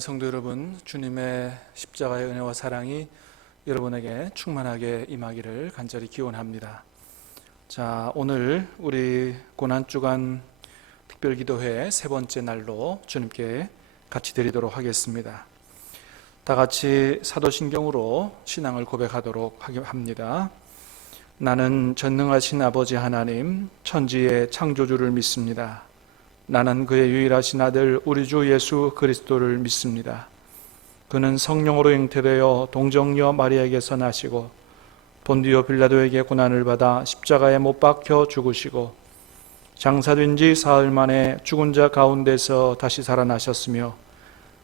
사랑하는 성도 여러분, 주님의 십자가의 은혜와 사랑이 여러분에게 충만하게 임하기를 간절히 기원합니다. 자, 오늘 우리 고난주간 특별기도회 세 번째 날로 주님께 같이 드리도록 하겠습니다. 다 같이 사도신경으로 신앙을 고백하도록 합니다. 나는 전능하신 아버지 하나님, 천지의 창조주를 믿습니다. 나는 그의 유일하신 아들 우리 주 예수 그리스도를 믿습니다. 그는 성령으로 잉태되어 동정녀 마리아에게서 나시고 본디오 빌라도에게 고난을 받아 십자가에 못 박혀 죽으시고 장사된 지 사흘 만에 죽은 자 가운데서 다시 살아나셨으며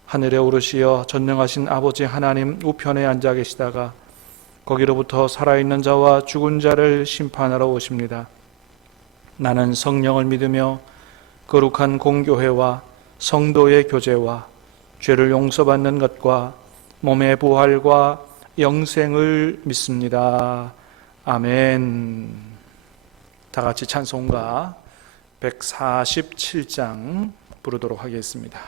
하늘에 오르시어 전능하신 아버지 하나님 우편에 앉아 계시다가 거기로부터 살아있는 자와 죽은 자를 심판하러 오십니다. 나는 성령을 믿으며 거룩한 공교회와 성도의 교제와 죄를 용서받는 것과 몸의 부활과 영생을 믿습니다. 아멘. 다 같이 찬송가 147장 부르도록 하겠습니다.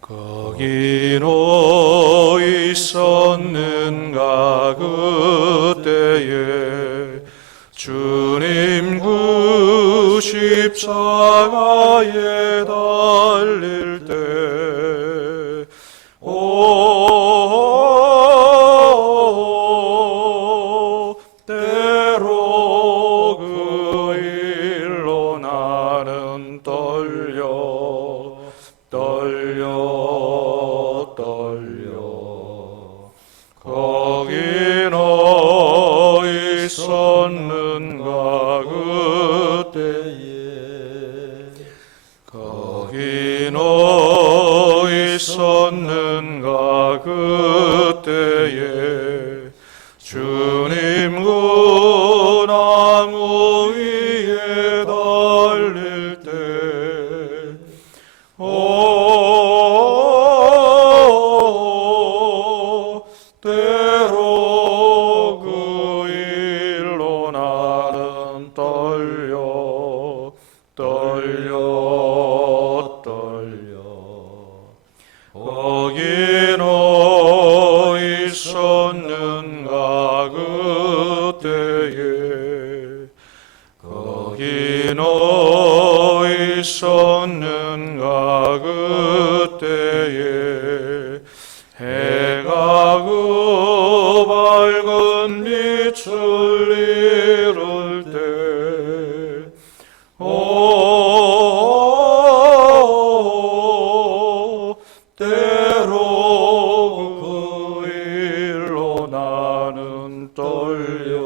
거기로 있었는가 그때에 주님 그 십자가에 달릴 때 때로 그 일로 나는 떨려 거긴 있었는가 그때에 거긴 있었는가 그때에 주님 그 나무 위에 달릴 때 때로 그 일로 나는 떨려 거긴 있었는가 그때에 거긴 있었는가 그때에 해가 그 밝은 빛을 잃을 때 때로 그 일로 나는 떨려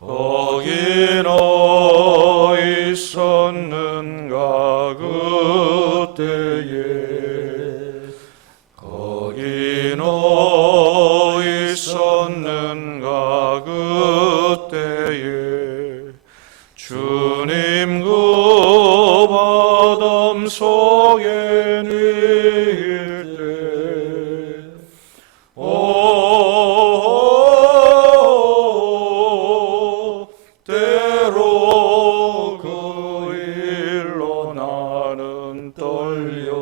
거긴 있었는가 그때에 거긴 있었는가 그때에 주님 그 바람 속에 누일 때 때로 그 일로 나는 떨려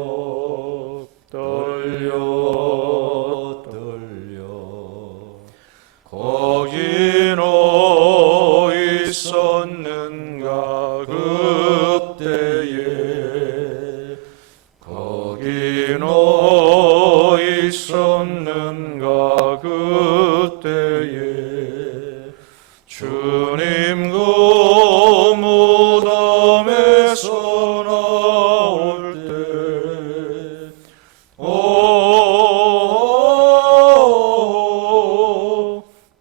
거긴 있었는가 그때에 거긴 있었는가 그때에 주님 그 무덤에서 나올 때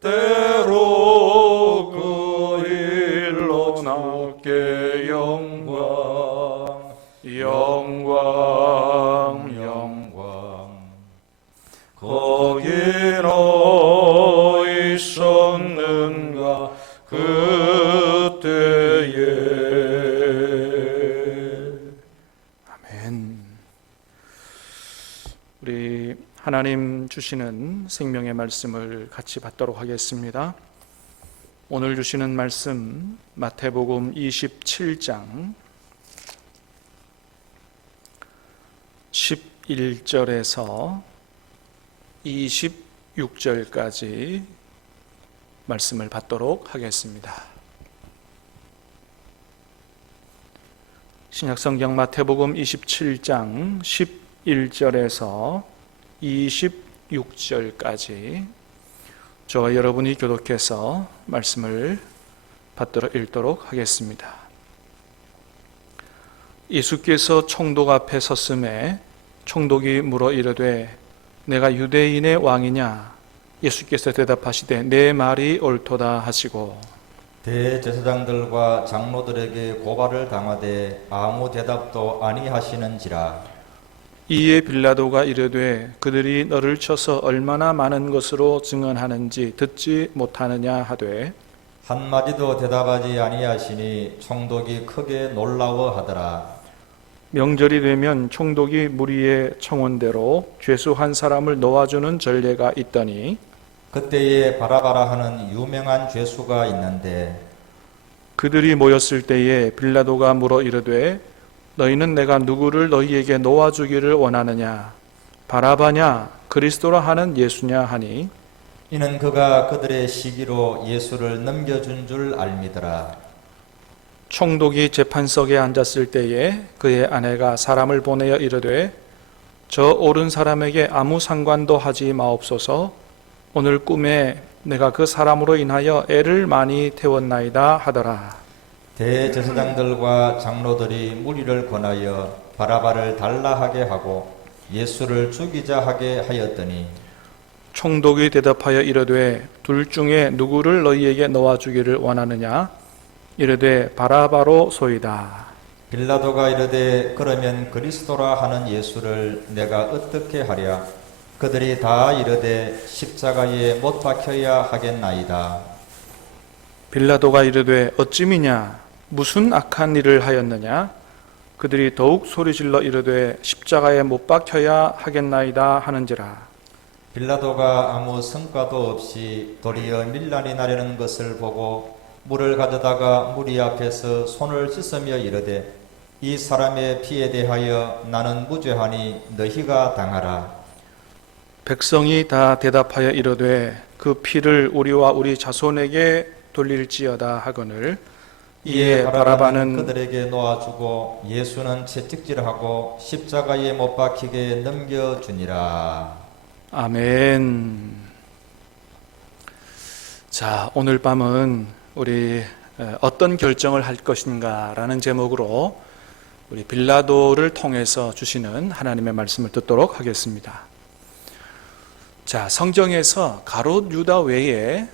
때로 그 일로 나께 영광 거긴 있었는가 그때에 아멘. 우리 하나님 주시는 생명의 말씀을 같이 받도록 하겠습니다. 오늘 주시는 말씀 마태복음 27장 11절에서 26절까지 말씀을 받도록 하겠습니다. 신약성경 마태복음 27장 11절에서 26절까지 저와 여러분이 교독해서 말씀을 받도록 읽도록 하겠습니다. 예수께서 총독 앞에 섰음에 총독이 물어 이르되 내가 유대인의 왕이냐? 예수께서 대답하시되 내 말이 옳도다 하시고 대제사장들과 장로들에게 고발을 당하되 아무 대답도 아니하시는지라. 이에 빌라도가 이르되 그들이 너를 쳐서 얼마나 많은 것으로 증언하는지 듣지 못하느냐 하되 한마디도 대답하지 아니하시니 총독이 크게 놀라워하더라. 명절이 되면 총독이 무리의 청원대로 죄수 한 사람을 놓아주는 전례가 있더니 그때에 바라바라 하는 유명한 죄수가 있는데 그들이 모였을 때에 빌라도가 물어 이르되 너희는 내가 누구를 너희에게 놓아주기를 원하느냐? 바라바냐? 그리스도라 하는 예수냐 하니 이는 그가 그들의 시기로 예수를 넘겨준 줄 알미더라. 총독이 재판석에 앉았을 때에 그의 아내가 사람을 보내어 이르되 저 옳은 사람에게 아무 상관도 하지 마옵소서. 오늘 꿈에 내가 그 사람으로 인하여 애를 많이 태웠나이다 하더라. 대제사장들과 장로들이 무리를 권하여 바라바를 달라하게 하고 예수를 죽이자 하게 하였더니 총독이 대답하여 이르되 둘 중에 누구를 너희에게 놓아주기를 원하느냐? 이르되 바라바로 소이다. 빌라도가 이르되 그러면 그리스도라 하는 예수를 내가 어떻게 하랴? 그들이 다 이르되 십자가에 못 박혀야 하겠나이다. 빌라도가 이르되 어찌미냐? 무슨 악한 일을 하였느냐? 그들이 더욱 소리질러 이르되 십자가에 못 박혀야 하겠나이다 하는지라. 빌라도가 아무 성과도 없이 도리어 밀란이 나려는 것을 보고 물을 가져다가 무리 앞에서 손을 씻으며 이르되 이 사람의 피에 대하여 나는 무죄하니 너희가 당하라. 백성이 다 대답하여 이르되 그 피를 우리와 우리 자손에게 돌릴지어다 하거늘 이에 바라바는 그들에게 놓아주고 예수는 채찍질하고 십자가에 못 박히게 넘겨주니라. 아멘. 자, 오늘 밤은 우리 어떤 결정을 할 것인가라는 제목으로 우리 빌라도를 통해서 주시는 하나님의 말씀을 듣도록 하겠습니다. 자, 성경에서 가롯 유다 외에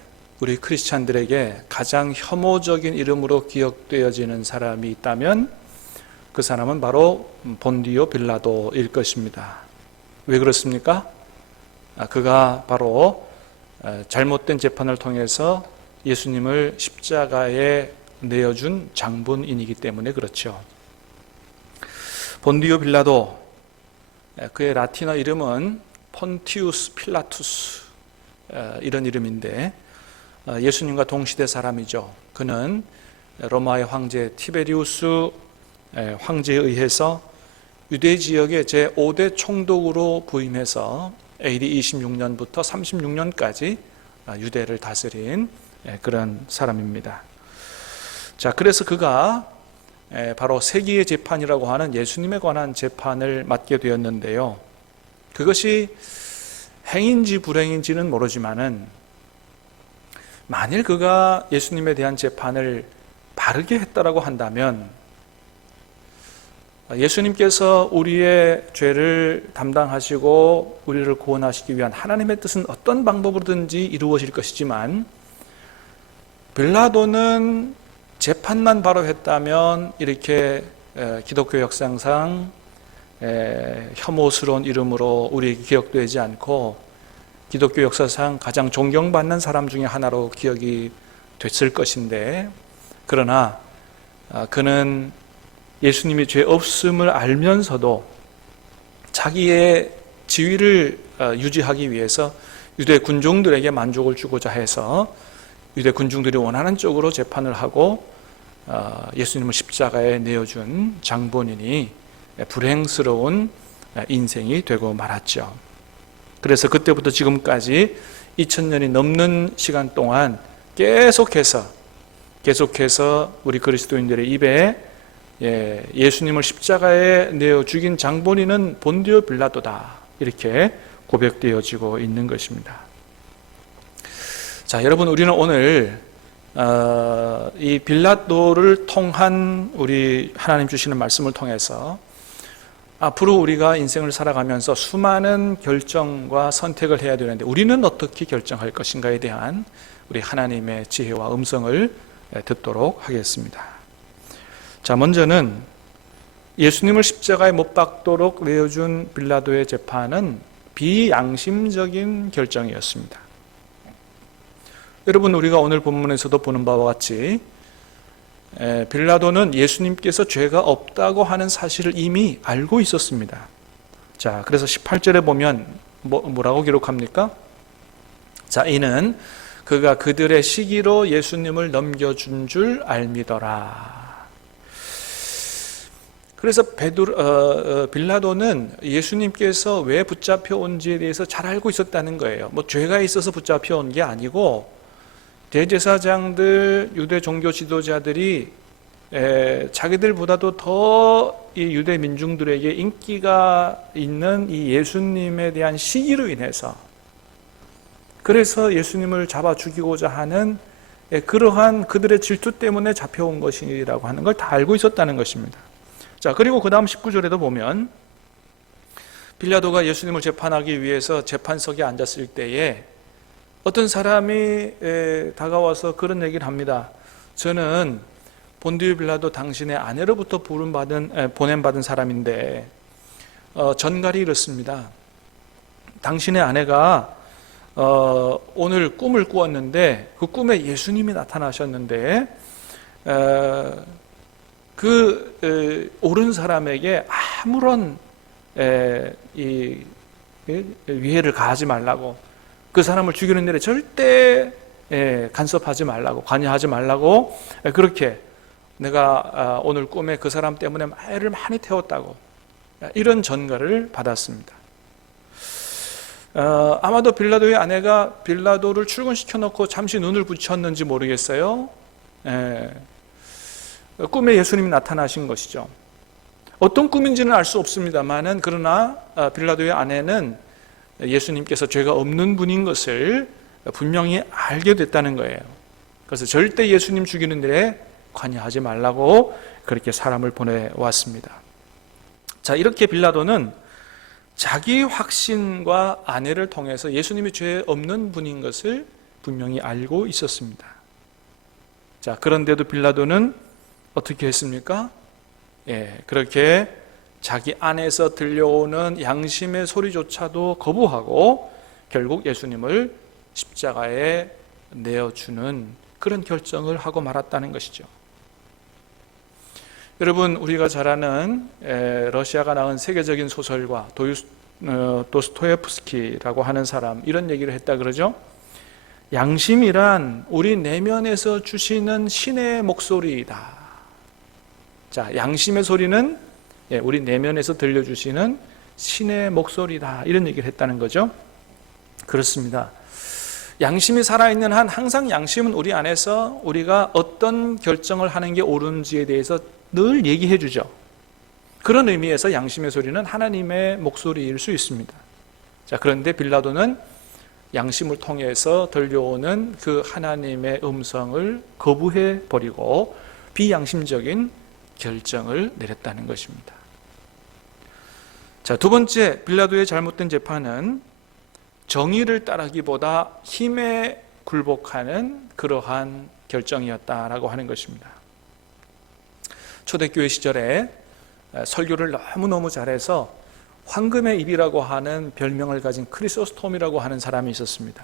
우리 크리스찬들에게 가장 혐오적인 이름으로 기억되어지는 사람이 있다면 그 사람은 바로 본디오 빌라도일 것입니다. 왜 그렇습니까? 그가 바로 잘못된 재판을 통해서 예수님을 십자가에 내어준 장본인이기 때문에 그렇죠. 본디오 빌라도, 그의 라틴어 이름은 폰티우스 필라투스 이런 이름인데 예수님과 동시대 사람이죠. 그는 로마의 황제 티베리우스 황제에 의해서 유대 지역의 제5대 총독으로 부임해서 AD 26년부터 36년까지 유대를 다스린 그런 사람입니다. 자, 그래서 그가 바로 세기의 재판이라고 하는 예수님에 관한 재판을 맡게 되었는데요. 그것이 행인지 불행인지는 모르지만은 만일 그가 예수님에 대한 재판을 바르게 했다라고 한다면 예수님께서 우리의 죄를 담당하시고 우리를 구원하시기 위한 하나님의 뜻은 어떤 방법으로든지 이루어질 것이지만 빌라도는 재판만 바로 했다면 이렇게 기독교 역사상 혐오스러운 이름으로 우리에게 기억되지 않고 기독교 역사상 가장 존경받는 사람 중에 하나로 기억이 됐을 것인데 그러나 그는 예수님이 죄 없음을 알면서도 자기의 지위를 유지하기 위해서 유대 군종들에게 만족을 주고자 해서 유대 군중들이 원하는 쪽으로 재판을 하고 예수님을 십자가에 내어준 장본인이 불행스러운 인생이 되고 말았죠. 그래서 그때부터 지금까지 2000년이 넘는 시간 동안 계속해서 우리 그리스도인들의 입에 예수님을 십자가에 내어 죽인 장본인은 본디오 빌라도다, 이렇게 고백되어지고 있는 것입니다. 자, 여러분, 우리는 오늘 이 빌라도를 통한 우리 하나님 주시는 말씀을 통해서 앞으로 우리가 인생을 살아가면서 수많은 결정과 선택을 해야 되는데 우리는 어떻게 결정할 것인가에 대한 우리 하나님의 지혜와 음성을 듣도록 하겠습니다. 자, 먼저는 예수님을 십자가에 못 박도록 내어준 빌라도의 재판은 비양심적인 결정이었습니다. 여러분, 우리가 오늘 본문에서도 보는 바와 같이 빌라도는 예수님께서 죄가 없다고 하는 사실을 이미 알고 있었습니다. 자, 그래서 18절에 보면 뭐라고 기록합니까? 자, 이는 그가 그들의 시기로 예수님을 넘겨준 줄 알미더라. 그래서 빌라도는 예수님께서 왜 붙잡혀 온지에 대해서 잘 알고 있었다는 거예요. 죄가 있어서 붙잡혀 온 게 아니고 대제사장들, 유대 종교 지도자들이 자기들보다도 더 이 유대 민중들에게 인기가 있는 이 예수님에 대한 시기로 인해서, 그래서 예수님을 잡아 죽이고자 하는 그러한 그들의 질투 때문에 잡혀온 것이라고 하는 걸 다 알고 있었다는 것입니다. 자, 그리고 그 다음 19절에도 보면 빌라도가 예수님을 재판하기 위해서 재판석에 앉았을 때에 어떤 사람이 다가와서 그런 얘기를 합니다. 저는 본디오 빌라도 당신의 아내로부터 보냄받은 사람인데 전갈이 이렇습니다. 당신의 아내가 오늘 꿈을 꾸었는데 그 꿈에 예수님이 나타나셨는데 그 옳은 사람에게 아무런 위해를 가하지 말라고, 그 사람을 죽이는 일에 절대 간섭하지 말라고, 관여하지 말라고, 그렇게 내가 오늘 꿈에 그 사람 때문에 애를 많이 태웠다고, 이런 전가를 받았습니다. 아마도 빌라도의 아내가 빌라도를 출근시켜 놓고 잠시 눈을 붙였는지 모르겠어요. 꿈에 예수님이 나타나신 것이죠. 어떤 꿈인지는 알 수 없습니다만은, 그러나 빌라도의 아내는 예수님께서 죄가 없는 분인 것을 분명히 알게 됐다는 거예요. 그래서 절대 예수님 죽이는 일에 관여하지 말라고 그렇게 사람을 보내왔습니다. 자, 이렇게 빌라도는 자기 확신과 아내를 통해서 예수님이 죄 없는 분인 것을 분명히 알고 있었습니다. 자, 그런데도 빌라도는 어떻게 했습니까? 그렇게 자기 안에서 들려오는 양심의 소리조차도 거부하고 결국 예수님을 십자가에 내어주는 그런 결정을 하고 말았다는 것이죠. 여러분, 우리가 잘 아는 러시아가 낳은 세계적인 소설가 도스토옙스키라고 하는 사람, 이런 얘기를 했다 그러죠. 양심이란 우리 내면에서 주시는 신의 목소리이다. 자, 양심의 소리는 우리 내면에서 들려주시는 신의 목소리다, 이런 얘기를 했다는 거죠. 그렇습니다. 양심이 살아있는 한 항상 양심은 우리 안에서 우리가 어떤 결정을 하는 게 옳은지에 대해서 늘 얘기해 주죠. 그런 의미에서 양심의 소리는 하나님의 목소리일 수 있습니다. 자, 그런데 빌라도는 양심을 통해서 들려오는 그 하나님의 음성을 거부해 버리고 비양심적인 결정을 내렸다는 것입니다. 자, 두 번째, 빌라도의 잘못된 재판은 정의를 따르기보다 힘에 굴복하는 그러한 결정이었다라고 하는 것입니다. 초대교회 시절에 설교를 너무너무 잘해서 황금의 입이라고 하는 별명을 가진 크리소스톰이라고 하는 사람이 있었습니다.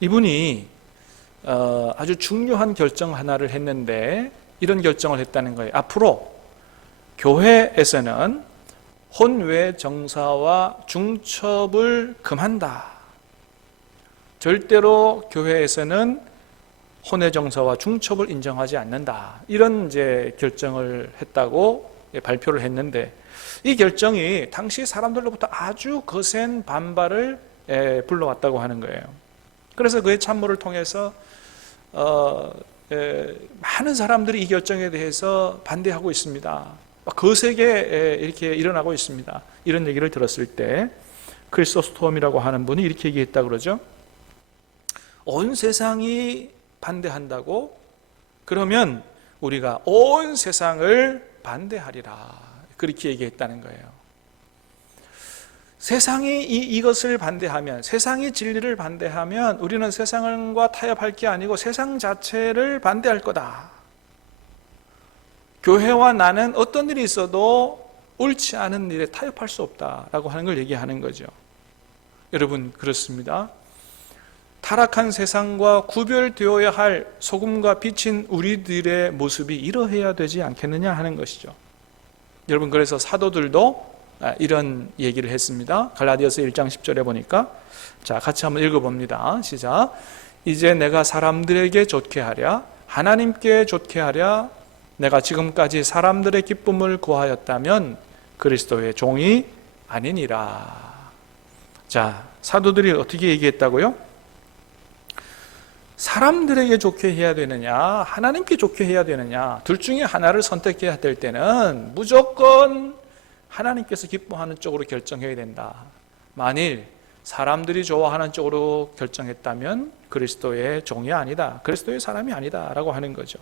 이분이 아주 중요한 결정 하나를 했는데 이런 결정을 했다는 거예요. 앞으로 교회에서는 혼외 정사와 중첩을 금한다. 절대로 교회에서는 혼외 정사와 중첩을 인정하지 않는다. 이런 이제 결정을 했다고 발표를 했는데, 이 결정이 당시 사람들로부터 아주 거센 반발을 불러왔다고 하는 거예요. 그래서 그의 참모를 통해서 많은 사람들이 이 결정에 대해서 반대하고 있습니다. 거세게 이렇게 일어나고 있습니다. 이런 얘기를 들었을 때 크리소스톰이라고 하는 분이 이렇게 얘기했다 그러죠. 온 세상이 반대한다고? 그러면 우리가 온 세상을 반대하리라. 그렇게 얘기했다는 거예요. 세상이 이것을 반대하면, 세상이 진리를 반대하면 우리는 세상과 타협할 게 아니고 세상 자체를 반대할 거다. 교회와 나는 어떤 일이 있어도 옳지 않은 일에 타협할 수 없다라고 하는 걸 얘기하는 거죠. 여러분, 그렇습니다. 타락한 세상과 구별되어야 할 소금과 빛인 우리들의 모습이 이러해야 되지 않겠느냐 하는 것이죠. 여러분, 그래서 사도들도 이런 얘기를 했습니다. 갈라디아서 1장 10절에 보니까, 자, 같이 한번 읽어봅니다. 시작. 이제 내가 사람들에게 좋게 하랴, 하나님께 좋게 하랴, 내가 지금까지 사람들의 기쁨을 구하였다면 그리스도의 종이 아니니라. 자, 사도들이 어떻게 얘기했다고요? 사람들에게 좋게 해야 되느냐, 하나님께 좋게 해야 되느냐, 둘 중에 하나를 선택해야 될 때는 무조건 하나님께서 기뻐하는 쪽으로 결정해야 된다. 만일 사람들이 좋아하는 쪽으로 결정했다면 그리스도의 종이 아니다, 그리스도의 사람이 아니다 라고 하는 거죠.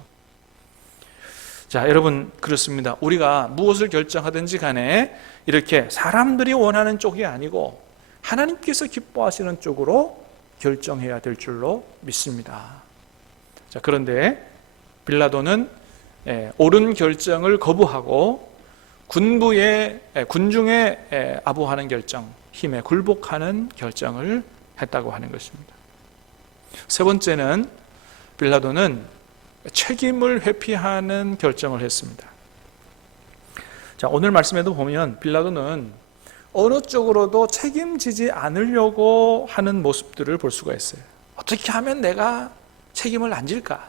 자, 여러분, 그렇습니다. 우리가 무엇을 결정하든지 간에 이렇게 사람들이 원하는 쪽이 아니고 하나님께서 기뻐하시는 쪽으로 결정해야 될 줄로 믿습니다. 자, 그런데 빌라도는 옳은 결정을 거부하고 군중에 아부하는 결정, 힘에 굴복하는 결정을 했다고 하는 것입니다. 세 번째는 빌라도는 책임을 회피하는 결정을 했습니다. 자, 오늘 말씀에도 보면 빌라도는 어느 쪽으로도 책임지지 않으려고 하는 모습들을 볼 수가 있어요. 어떻게 하면 내가 책임을 안 질까?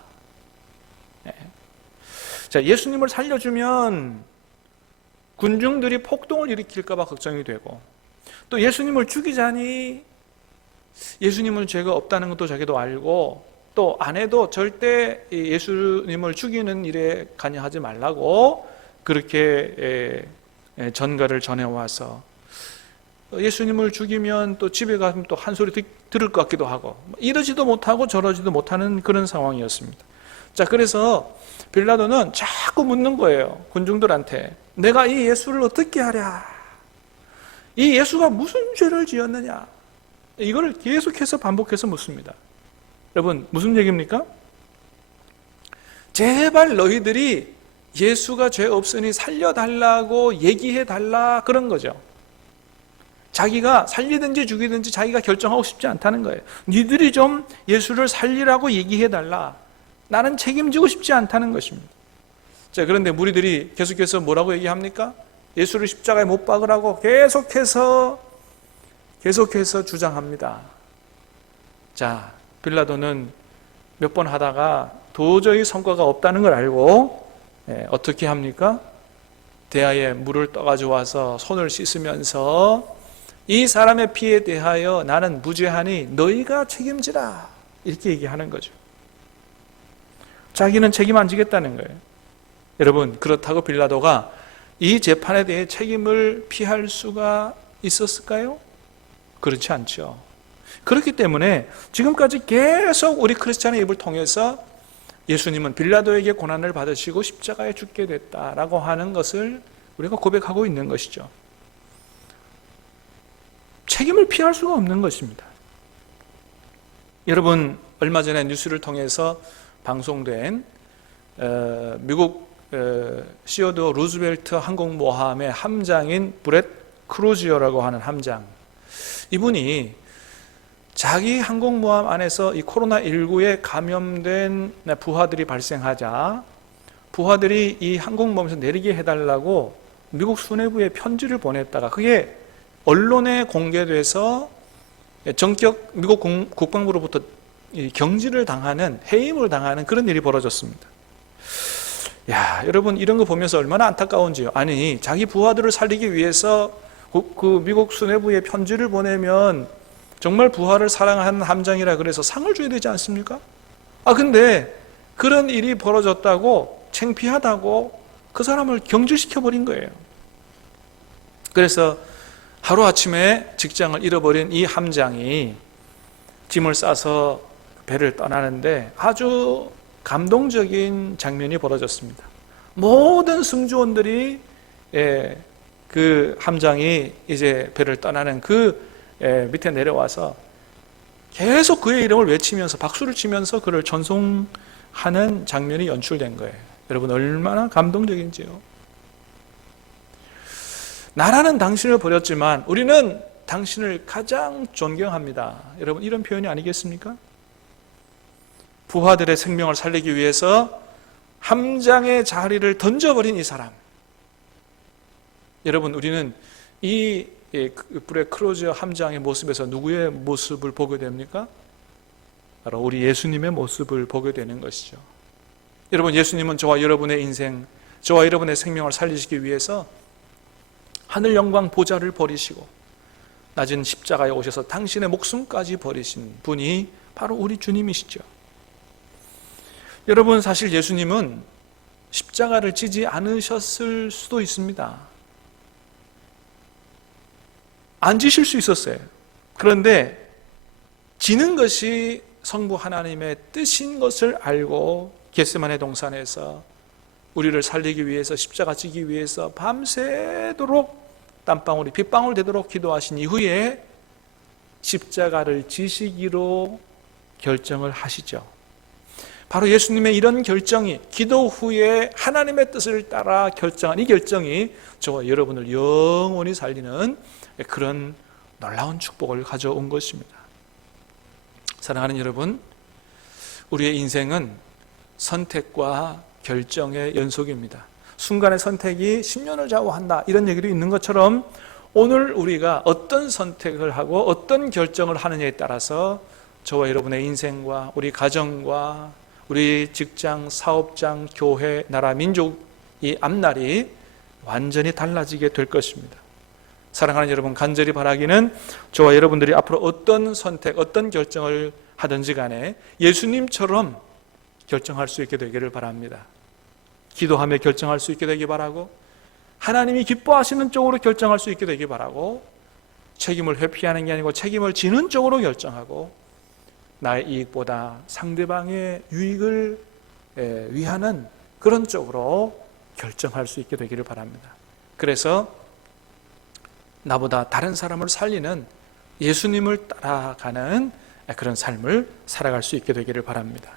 자, 예수님을 살려주면 군중들이 폭동을 일으킬까 봐 걱정이 되고, 또 예수님을 죽이자니 예수님은 죄가 없다는 것도 자기도 알고, 또 아내도 절대 예수님을 죽이는 일에 관여하지 말라고 그렇게 전가를 전해와서, 예수님을 죽이면 또 집에 가면 또 한 소리 들을 것 같기도 하고, 이러지도 못하고 저러지도 못하는 그런 상황이었습니다. 자, 그래서 빌라도는 자꾸 묻는 거예요. 군중들한테. 내가 이 예수를 어떻게 하랴? 이 예수가 무슨 죄를 지었느냐? 이걸 계속해서 반복해서 묻습니다. 여러분, 무슨 얘기입니까? 제발 너희들이 예수가 죄 없으니 살려달라고 얘기해달라, 그런 거죠. 자기가 살리든지 죽이든지 자기가 결정하고 싶지 않다는 거예요. 니들이 좀 예수를 살리라고 얘기해달라. 나는 책임지고 싶지 않다는 것입니다. 자, 그런데 무리들이 계속해서 뭐라고 얘기합니까? 예수를 십자가에 못 박으라고 계속해서 주장합니다. 자, 빌라도는 몇 번 하다가 도저히 성과가 없다는 걸 알고 어떻게 합니까? 대야에 물을 떠가지고 와서 손을 씻으면서 이 사람의 피에 대하여 나는 무죄하니 너희가 책임지라, 이렇게 얘기하는 거죠. 자기는 책임 안 지겠다는 거예요. 여러분, 그렇다고 빌라도가 이 재판에 대해 책임을 피할 수가 있었을까요? 그렇지 않죠. 그렇기 때문에 지금까지 계속 우리 크리스찬의 입을 통해서 예수님은 빌라도에게 고난을 받으시고 십자가에 죽게 됐다라고 하는 것을 우리가 고백하고 있는 것이죠. 책임을 피할 수가 없는 것입니다. 여러분, 얼마 전에 뉴스를 통해서 방송된 미국 시어도 루즈벨트 항공모함의 함장인 브렛 크루지어라고 하는 함장, 이분이 자기 항공모함 안에서 이 코로나19에 감염된 부하들이 발생하자 부하들이 이 항공모함에서 내리게 해달라고 미국 수뇌부에 편지를 보냈다가 그게 언론에 공개돼서 전격 미국 국방부로부터 이 경질을 당하는, 해임을 당하는 그런 일이 벌어졌습니다. 야, 여러분 이런 거 보면서 얼마나 안타까운지요. 아니, 자기 부하들을 살리기 위해서 그 미국 수뇌부에 편지를 보내면 정말 부하를 사랑하는 함장이라 그래서 상을 줘야 되지 않습니까? 근데 그런 일이 벌어졌다고, 창피하다고 그 사람을 경질시켜버린 거예요. 그래서 하루아침에 직장을 잃어버린 이 함장이 짐을 싸서 배를 떠나는데 아주 감동적인 장면이 벌어졌습니다. 모든 승조원들이 그 함장이 이제 배를 떠나는 그 밑에 내려와서 계속 그의 이름을 외치면서 박수를 치면서 그를 전송하는 장면이 연출된 거예요. 여러분 얼마나 감동적인지요. 나라는 당신을 버렸지만 우리는 당신을 가장 존경합니다. 여러분 이런 표현이 아니겠습니까? 부하들의 생명을 살리기 위해서 함장의 자리를 던져버린 이 사람. 여러분 우리는 이 브레 크로저 함장의 모습에서 누구의 모습을 보게 됩니까? 바로 우리 예수님의 모습을 보게 되는 것이죠. 여러분 예수님은 저와 여러분의 인생, 저와 여러분의 생명을 살리시기 위해서 하늘 영광 보좌를 버리시고 낮은 십자가에 오셔서 당신의 목숨까지 버리신 분이 바로 우리 주님이시죠. 여러분 사실 예수님은 십자가를 지지 않으셨을 수도 있습니다. 안 지실 수 있었어요. 그런데 지는 것이 성부 하나님의 뜻인 것을 알고 겟세마네 동산에서 우리를 살리기 위해서, 십자가 지기 위해서 밤새도록 땀방울이 빗방울 되도록 기도하신 이후에 십자가를 지시기로 결정을 하시죠. 바로 예수님의 이런 결정이, 기도 후에 하나님의 뜻을 따라 결정한 이 결정이 저와 여러분을 영원히 살리는 그런 놀라운 축복을 가져온 것입니다. 사랑하는 여러분, 우리의 인생은 선택과 결정의 연속입니다. 순간의 선택이 10년을 좌우한다, 이런 얘기도 있는 것처럼 오늘 우리가 어떤 선택을 하고 어떤 결정을 하느냐에 따라서 저와 여러분의 인생과 우리 가정과 우리 직장, 사업장, 교회, 나라, 민족, 이 앞날이 완전히 달라지게 될 것입니다. 사랑하는 여러분, 간절히 바라기는 저와 여러분들이 앞으로 어떤 선택, 어떤 결정을 하든지 간에 예수님처럼 결정할 수 있게 되기를 바랍니다. 기도하며 결정할 수 있게 되기 바라고, 하나님이 기뻐하시는 쪽으로 결정할 수 있게 되기 바라고, 책임을 회피하는 게 아니고 책임을 지는 쪽으로 결정하고, 나의 이익보다 상대방의 유익을 위하는 그런 쪽으로 결정할 수 있게 되기를 바랍니다. 그래서 나보다 다른 사람을 살리는, 예수님을 따라가는 그런 삶을 살아갈 수 있게 되기를 바랍니다.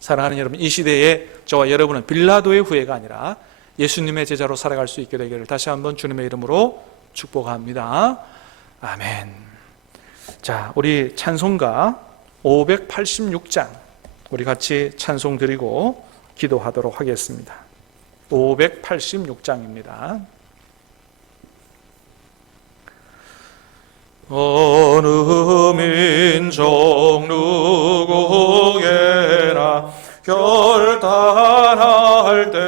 사랑하는 여러분, 이 시대에 저와 여러분은 빌라도의 후예가 아니라 예수님의 제자로 살아갈 수 있게 되기를 다시 한번 주님의 이름으로 축복합니다. 아멘. 자, 우리 찬송가 586장 우리 같이 찬송 드리고 기도하도록 하겠습니다. 586장입니다. 어느 민족 누구에나 결단할 때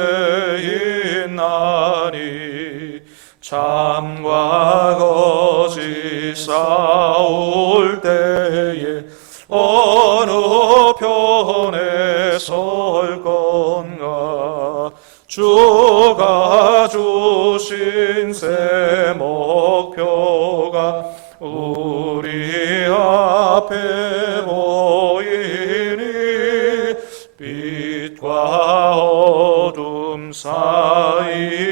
있나니 참과 거짓 싸울 때에 어느 편에 설 건가. 주가 주신 새 목표가 우리 앞에 보이니 빛과 어둠 사이에서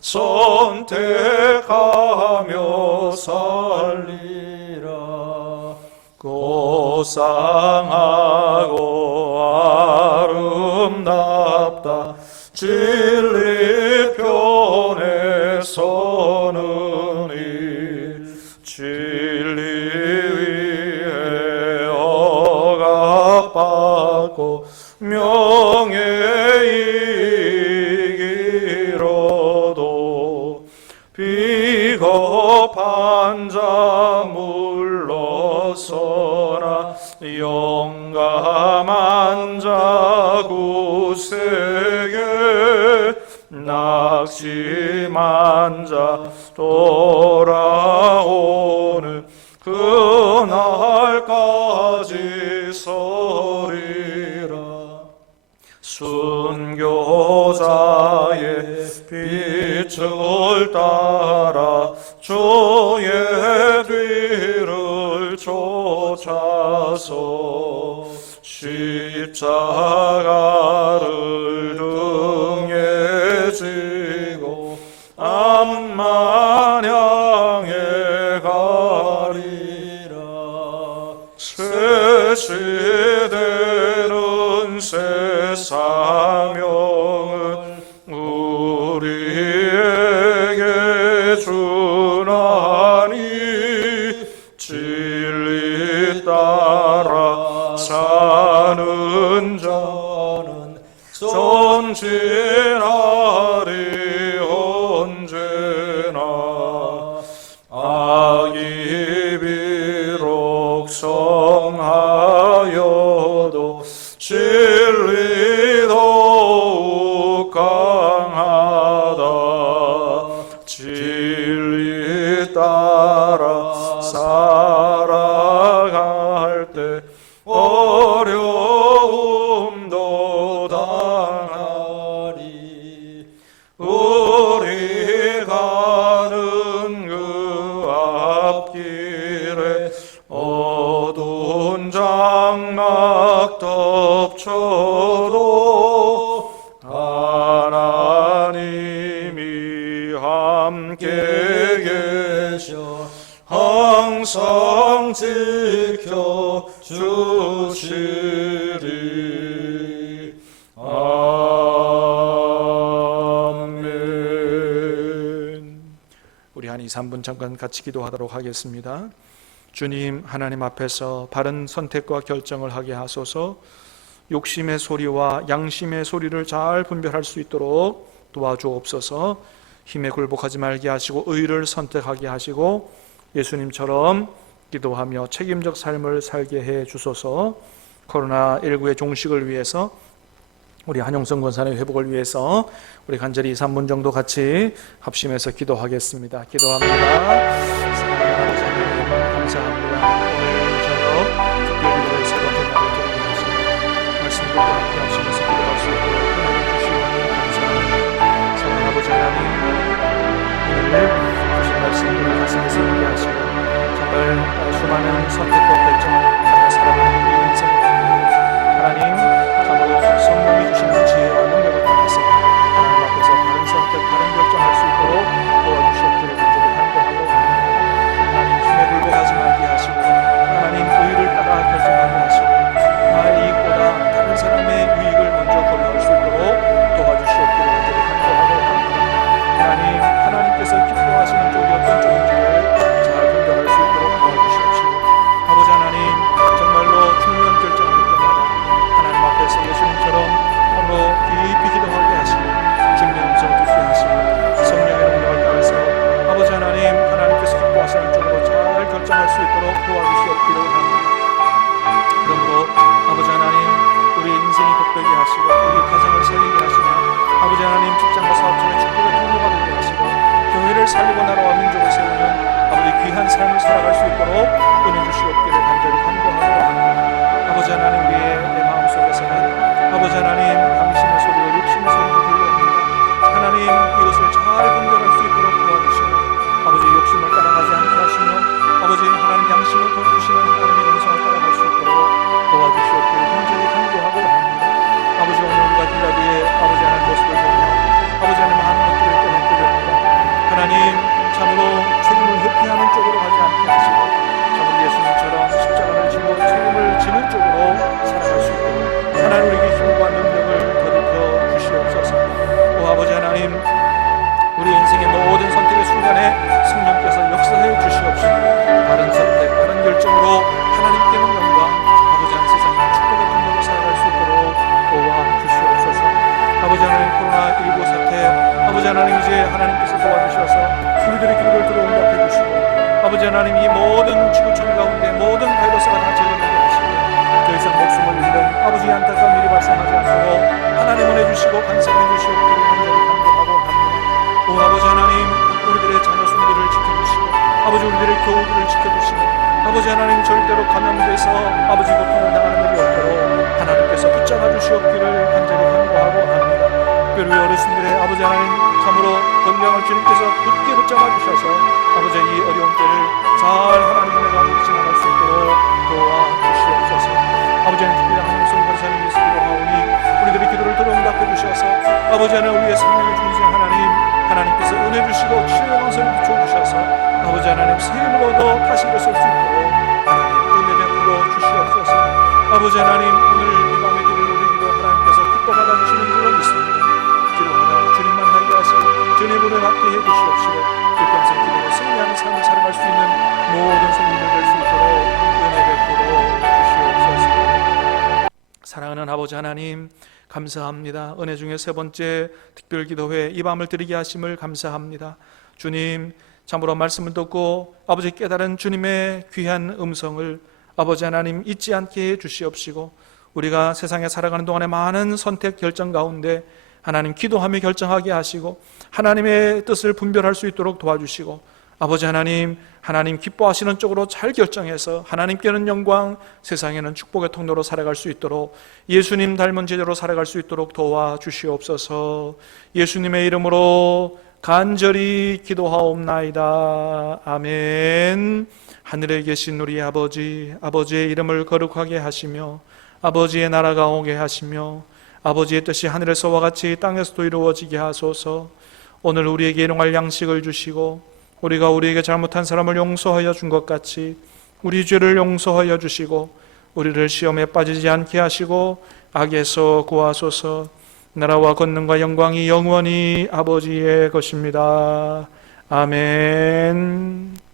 선택하며 살리라. 고상하고 아름답다 진리 편에 서는 일, 진리 위에 억압받고 명예 이기로도 비겁한 자 물러서나 기만자 돌아오는 그날까지 서리라. 순교자의 빛을 따라 주의 뒤를 쫓아서 십자가를 등에 지고 암만 향해 가리라. 새 시대는 새 사명을 우리에게 주나니 진리 따라 사는 자는 전진하리 언제나. 악이 비록 성하여도 진리 더욱 강하다. 진리 따라 살아갈 때 어려움도 당하리. 우리 가는 그 앞길에 어두운 장막 덮쳐도 하나님이 함께 계셔 항상 지켜 주시리. 아멘. 우리 한 2, 3분 잠깐 같이 기도하도록 하겠습니다. 주님, 하나님 앞에서 바른 선택과 결정을 하게 하소서. 욕심의 소리와 양심의 소리를 잘 분별할 수 있도록 도와주옵소서. 힘에 굴복하지 말게 하시고 의를 선택하게 하시고 예수님처럼 기도하며 책임적 삶을 살게 해 주소서. 코로나19의 종식을 위해서, 우리 한용성 권사의 회복을 위해서 우리 간절히 2, 3분 정도 같이 합심해서 기도하겠습니다. 기도합니다. 사랑하는 아버지 하나님, 감사합니다. 오늘 저녁 특별기도의 세 번째 날을 정리하시고 말씀들과 함께 하시면서 기도할 수 있도록 하나님 주시오니 감사합니다. 사랑하는 아버지 하나님, 오늘 주신 말씀 우리 가슴에 새기게 하시고 정말 수많은 선택과 결정을 하며 살아가는 우리 인생 하나님, 참으로 성령이 주시는 지혜와 능력을 받아서 하나님 앞에서 바른 선택, 바른 결정할 수 있도록 도와주시옵기를 간절히 간구하고 하나님, 힘에 불복하지 말게 하시고 하나님 의를 따라 결정하게 하시고 나의 이익보다 다른 사람의 유익을 먼저 고려할 수 있도록 도와주시옵기를 간절히 간구하고 하나님, 하나님께서 기뻐하시는 쪽이 어떤 쪽인지를 잘 분별할 수 있도록 도와주시옵시고 아버지 하나님, 정말로 중요한 결정을 할 때마다 하나님 앞에서 예수님처럼 홀로 깊이 기도하게 하시고 주님의 음성을 듣게 하시고 성령의 능력을 따라서 아버지 하나님, 하나님께서 기뻐하시는 쪽으로 잘 결정할 수 있도록 도와주시옵기를 합니다. 그러므로 아버지 하나님, 우리 인생이 복되게 하시고 우리 가정을 살리게 하시며 아버지 하나님, 직장과 사업장의 축복의 통로가 되게 하시고 교회를 살리고 나라와 민족을 세우는 아버지 귀한 삶을 살아갈 수 있도록 은혜 주시옵기를 간절히 간구하고 합니다. 아버지 하나님, 우리의 내 마음속에서는 아버지 하나님, 당신의 소리와 욕심의 소리가 들려옵니다. 하나님, 이것을 잘 분별할 수 있도록 도와주시고 아버지 욕심을 따라가지 않게 하시며 아버지 하나님, 양심을 도와주시는 하나님의 음성을 따라갈 수 있도록 도와주시옵기를 간절히 간구하고 합니다. 아버지, 오늘 우리가 빌라드의 아버지 하나님 모습을 보며 아버지 하나님 많은 것들을 깨닫게 됩니다. 하나님, 참으로 책임을 회피하는 쪽으로 가지 않게 하시고 참으로 예수님처럼 십자가를 지고 책임을 지는 쪽으로 살아갈 수 있도록 하나님, 우리에게 힘과 능력을 더럽혀 주시옵소서. 오 아버지 하나님, 우리 인생의 모든 선택의 순간에 성령께서 역사해 주시옵시고 바른 선택, 바른 결정으로 하나님께는 영광, 아버지 하나님 세상의 축복의 통로로 살아갈 수 있도록 도와주시옵소서. 아버지 하나님, 코로나19 사태 아버지 하나님, 이제 하나님께서 도와주셔서 우리들의 기도를 들어응답해 주시고 아버지 하나님, 이 모든 지구촌 가운데 모든 바이러스가 다 제거되게 하시고 더 이상 목숨을 잃는 아버지의 안타까운 일이 발생하지 않도록 하나님 은혜 주시고 간섭해 주시옵기를 간절히 간구하고 합니다. 오 아버지 우리들의 교우들을 지켜주시고 아버지 하나님 절대로 감염돼서 아버지 고통을 당하는 일이 없도록 하나님께서 붙잡아 주시옵기를 간절히 간구하고 합니다. 특별히 어르신들의 아버지 하나님 참으로 건강을 주님께서 굳게 붙잡아 주셔서 아버지 이 어려운 때를 잘 하나님의 가운데 지나갈 수 있도록 도와주시옵소서. 아버지 하나님 특별히 한영선 권사님 위해서 기도하오니 우리들의 기도를 들어응답해 주셔서 아버지 하나님 우리의 생명을 주신 하나님께서 은혜 주시고 치유의 강선을 비춰주셔서 아버지 하나님 새 힘으로도 다시 일어설 수 있도록 하나님 은혜 베풀어 주시옵소서. 아버지 하나님 오늘 이 밤의 기도를 우리기도 하나님께서 기뻐 받아주시는 줄로 믿습니다. 기도하다 주님 만나게 하시고 주님을 받게 해주시옵시고 일평생 기도로 승리하는 삶을 살아갈 수 있는 모든 성민을 될 수 있도록 은혜 베풀어 주시옵소서. 사랑하는 아버지 하나님 감사합니다. 은혜 중에 세 번째 특별기도회 이 밤을 드리게 하심을 감사합니다. 주님 참으로 말씀을 듣고 아버지 깨달은 주님의 귀한 음성을 아버지 하나님 잊지 않게 해 주시옵시고 우리가 세상에 살아가는 동안에 많은 선택 결정 가운데 하나님 기도하며 결정하게 하시고 하나님의 뜻을 분별할 수 있도록 도와주시고 아버지 하나님 기뻐하시는 쪽으로 잘 결정해서 하나님께는 영광 세상에는 축복의 통로로 살아갈 수 있도록 예수님 닮은 제대로 살아갈 수 있도록 도와주시옵소서. 예수님의 이름으로 간절히 기도하옵나이다. 아멘. 하늘에 계신 우리 아버지의 이름을 거룩하게 하시며 아버지의 나라가 오게 하시며 아버지의 뜻이 하늘에서와 같이 땅에서도 이루어지게 하소서. 오늘 우리에게 일용할 양식을 주시고 우리가 우리에게 잘못한 사람을 용서하여 준 것 같이 우리 죄를 용서하여 주시고 우리를 시험에 빠지지 않게 하시고 악에서 구하소서. 나라와 권능과 영광이 영원히 아버지의 것입니다. 아멘.